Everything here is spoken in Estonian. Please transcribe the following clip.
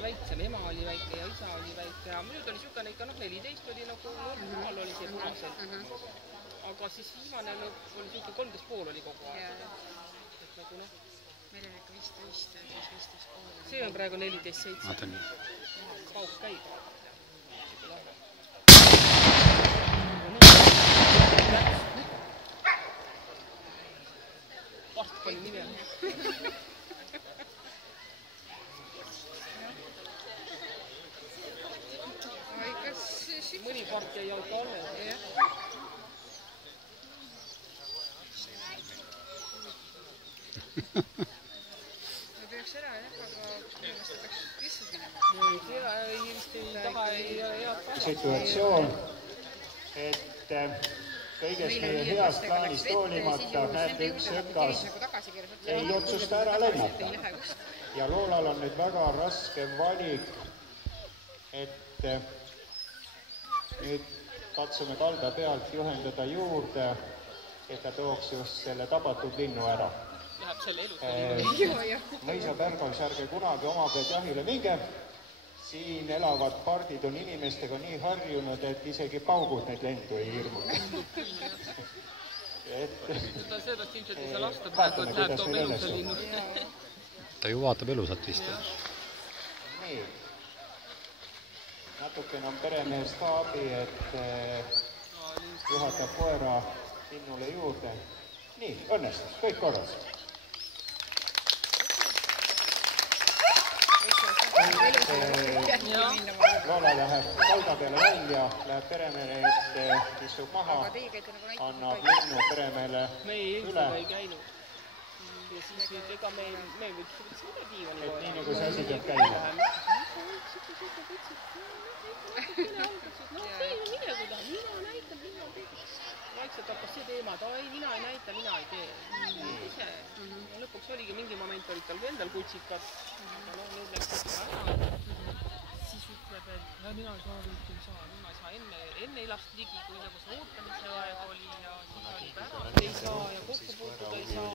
hästi väiksem, ema oli väike ja isa oli väike ja nüüd oli niisugune ikka 14 oli nagu normaal oli see punaselt. Aga siis viimane lõpp oli niisugune 13,5 oli kogu aeg. Et nagu noh. Meil on ikka 15 pool. See on praegu 14,7. Pauk käib. Part pani nime. Mõni part jäi jalga alles. Me peaks ära jah, aga inimesed peaks lihtsalt minema. Vist ei taha head situatsioon, et kõigest meie heast plaanist hoolimata näeb üks ökas ei otsusta ära lennata. Ja Loolal on nüüd väga raske valik, et nüüd katsume kalda pealt juhendada juurde, et ta tooks just selle tabatud linnu ära. Läheb selle elu. Mõisapärgas ärge kunagi oma pealt jahile minge. Siin elavad pardid on inimestega nii harjunud, et isegi paugud neid lendu ei hirmu. Sellest ilmselt ei saa lasta praegu, et läheb toob elusa linnu. Ta ju vaatab elusat vist. Nii. Natukene on peremehest ka abi, et juhatab koera linnule juurde. Nii, õnnestus, kõik korras. Loola läheb kalda peale välja, läheb peremehele ette, istub maha, annab linnu peremehele üle. Me ei käinud. Ja siis nüüd ega me võiks seda diivani. Et nii nagu see asi peab käima. Vaikselt hakkas see teema, et mina ei näita, mina ei tee. Ise. Lõpuks oligi mingi moment, olid tal endal kutsikad. Aga nüüd läks seda ära. Siis ütleb, et mina ei saa enne ei last ligi, kui nagu see ootamise aeg oli ja siis oli ära, et ei saa ja kokku puutuda ei saa.